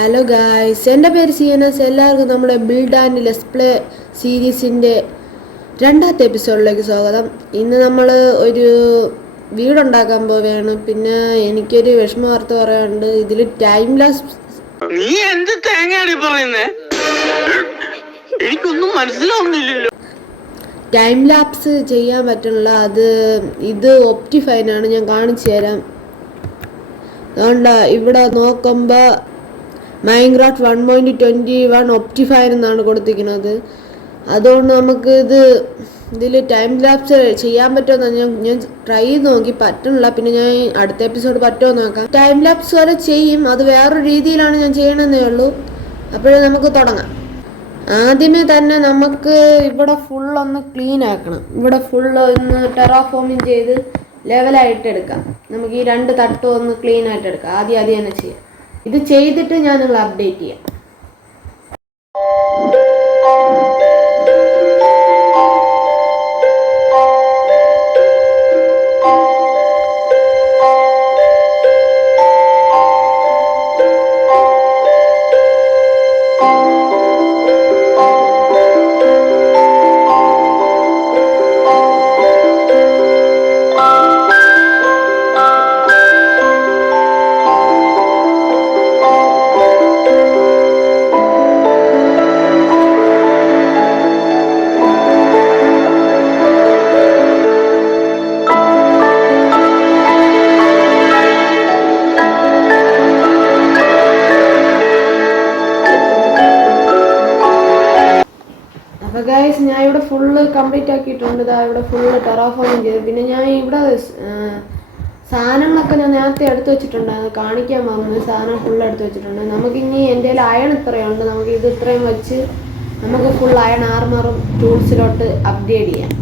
Hello guys, എൻ്റെ പേര് CNS. എല്ലാവർക്കും നമ്മുടെ ബിൽഡ് ആൻഡ് ലെറ്റ്സ് പ്ലേ സീരീസിൻ്റെ രണ്ടാമത്തെ എപ്പിസോഡിലേക്ക് സ്വാഗതം. ഇന്ന് നമ്മൾ ഒരു വീടുണ്ടാക്കാൻ പോവുകയാണ്. പിന്നെ എനിക്കൊരു വിഷമ വാർത്ത പറയാനുണ്ട്. ഇതിൽ ടൈം ലാപ്സ്. നീ എന്ത് തേങ്ങയാണ് പറയുന്നേ? എനിക്കൊന്നും മനസ്സിലാവുന്നില്ലല്ലോ. ടൈം ലാപ്സ് ചെയ്യാൻ പറ്റുന്നില്ല. ഇത് ഒപ്റ്റിഫൈനാണ്. ഞാൻ കാണിച്ചു തരാം. അതുകൊണ്ട് ഇവിടെ നോക്കുമ്പോൾ മൈൻക്രാഫ്റ്റ് 1.21 ഒപ്റ്റിഫൈൻ എന്നാണ് കൊടുത്തിരിക്കുന്നത്. അതുകൊണ്ട് നമുക്ക് ഇതിൽ ടൈം ലാപ്സ് ചെയ്യാൻ പറ്റുമെന്ന് ഞാൻ ട്രൈ ചെയ്ത് നോക്കി, പറ്റുന്നില്ല. പിന്നെ ഞാൻ അടുത്ത എപ്പിസോഡ് പറ്റുമോ നോക്കാം. ടൈം ലാപ്സ് വരെ ചെയ്യും, അത് വേറൊരു രീതിയിലാണ് ഞാൻ ചെയ്യണമെന്നേ ഉള്ളൂ. അപ്പോഴേ നമുക്ക് തുടങ്ങാം. ആദ്യമേ തന്നെ നമുക്ക് ഇവിടെ ഫുള്ളൊന്ന് ക്ലീൻ ആക്കണം. ഇവിടെ ഫുള്ള് ഒന്ന് ടെറാഫോമിങ് ചെയ്ത് ലെവലായിട്ട് എടുക്കാം. നമുക്ക് ഈ രണ്ട് തട്ടും ഒന്ന് ക്ലീൻ ആയിട്ട് എടുക്കാം. ആദ്യം തന്നെ ചെയ്യാം. ഇത് ചെയ്തിട്ട് ഞാൻ നിങ്ങൾ അപ്ഡേറ്റ് ചെയ്യാം. അപ്പോൾ ഗൈസ്, ഞാൻ ഇവിടെ ഫുള്ള് കംപ്ലീറ്റ് ആക്കിയിട്ടുണ്ട്. ഇവിടെ ഫുള്ള് ടെറാഫോമിങ് ചെയ്തു. പിന്നെ ഞാൻ ഇവിടെ സാധനങ്ങളൊക്കെ ഞാൻ നേരത്തെ എടുത്തു വെച്ചിട്ടുണ്ട്. അത് കാണിക്കാൻ മറന്നു. സാധനം ഫുള്ള് എടുത്ത് വെച്ചിട്ടുണ്ട്. നമുക്കിനി എൻ്റെ കയ്യിൽ അയൺ ഇത്രയുണ്ട്. നമുക്ക് ഇത് ഇത്രയും വെച്ച് നമുക്ക് ഫുൾ അയൺ ആർമറും ടൂൾസിലോട്ട് അപ്ഗ്രേഡ് ചെയ്യാം.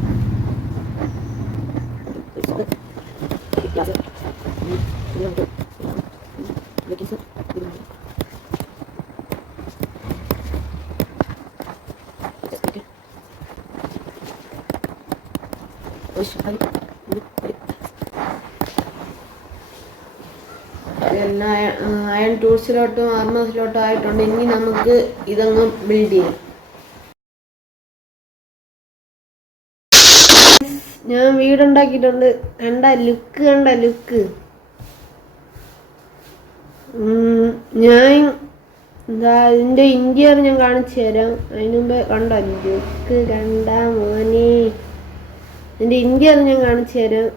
അയൺ ടൂൾസിലോട്ടും ആർമേഴ്സിലോട്ടും ആയിട്ടുണ്ട്. ഇനി നമുക്ക് ഇതങ്ങ് ബിൽഡ് ചെയ്യാം. ഞാൻ വീടുണ്ടാക്കിയിട്ടുണ്ട്. കണ്ട ലുക്ക് ഞാൻ ഇതിൻ്റെ ഇന്റീരിയർ ഞാൻ കാണിച്ചു തരാം. അതിന് മുമ്പേ കണ്ട ലുക്ക് കണ്ട മോനെ, ഇതിൻ്റെ ഇന്റീരിയർ ഞാൻ കാണിച്ചു തരാം.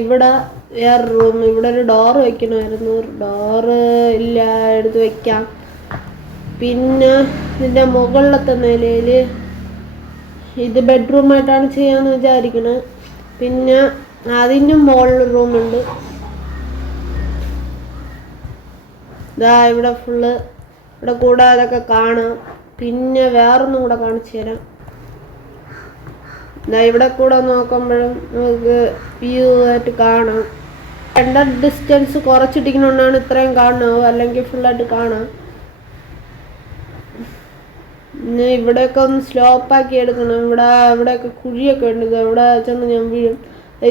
ഇവിടെ വേറെ റൂം. ഇവിടെ ഒരു ഡോറ് വെക്കണമായിരുന്നു. ഡോറ് ഇല്ല, എടുത്ത് വെക്കാം. പിന്നെ ഇതിൻ്റെ മുകളിലത്തെ നിലയിൽ ഇത് ബെഡ്റൂമായിട്ടാണ് ചെയ്യാമെന്ന് വിചാരിക്കണത്. പിന്നെ അതിൻ്റെ മുകളിൽ റൂമുണ്ട്. ഇവിടെ ഫുള്ള് ഇവിടെ കൂടെ അതൊക്കെ കാണാം. പിന്നെ വേറൊന്നും കൂടെ കാണിച്ചു തരാം. ഇവിടെ കൂടെ നോക്കുമ്പോഴും നമുക്ക് വ്യൂ ആയിട്ട് കാണാം. റെൻഡർ ഡിസ്റ്റൻസ് കുറച്ചിട്ടിരിക്കണോണ്ടാണ് ഇത്രയും കാണുന്നത്, അല്ലെങ്കിൽ ഫുള്ളായിട്ട് കാണാം. പിന്നെ ഇവിടെയൊക്കെ ഒന്ന് സ്ലോപ്പാക്കി എടുക്കണം. ഇവിടെയൊക്കെ കുഴിയൊക്കെ ഉണ്ട്. ഇവിടെ ചെന്ന് ഞാൻ വീഴും.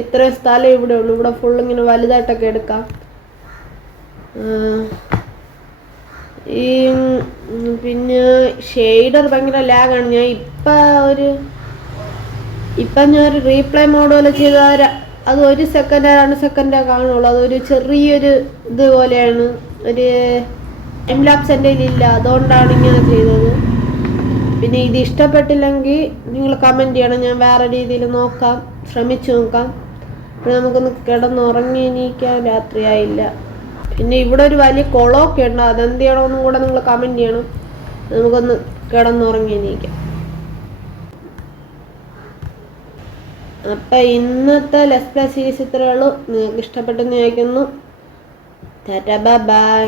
ഇത്രയും സ്ഥലം ഇവിടെ ഉള്ളൂ. ഇവിടെ ഫുള്ളിങ്ങനെ വലുതായിട്ടൊക്കെ എടുക്കാം. പിന്നെ ഷെയ്ഡർ ഭയങ്കര ലാഗാണ്. ഇപ്പം ഞാനൊരു റീപ്ലേ മോഡ് പോലെ ചെയ്താൽ അത് 1 സെക്കൻഡ് 2 സെക്കൻഡേ കാണുള്ളൂ. അതൊരു ചെറിയൊരു ഇതുപോലെയാണ്. ഒരു ടൈം ലാപ്സ് എൻ്റെ കയ്യിലില്ല, അതുകൊണ്ടാണ് ഇങ്ങനെ ചെയ്തത്. പിന്നെ ഇത് ഇഷ്ടപ്പെട്ടില്ലെങ്കിൽ നിങ്ങൾ കമൻറ്റ് ചെയ്യണം. ഞാൻ വേറെ രീതിയിൽ ശ്രമിച്ചു നോക്കാം. പിന്നെ നമുക്കൊന്ന് കിടന്നുറങ്ങി എണീക്കാൻ രാത്രിയായില്ല. പിന്നെ ഇവിടെ ഒരു വലിയ കുളമൊക്കെ ഉണ്ട്. അതെന്ത് ചെയ്യണമെന്നും കൂടെ നിങ്ങൾ കമൻറ്റ് ചെയ്യണം. നമുക്കൊന്ന് കിടന്നുറങ്ങി എണീക്കാം. അപ്പം ഇന്നത്തെ ലെറ്റ്സ് പ്ലേ സീരീസ് ഇത്രയേ ഉള്ളൂ. നിങ്ങൾക്ക് ഇഷ്ടപ്പെട്ടെന്ന് ചോദിക്കുന്നു. ടാറ്റാ, ബൈ.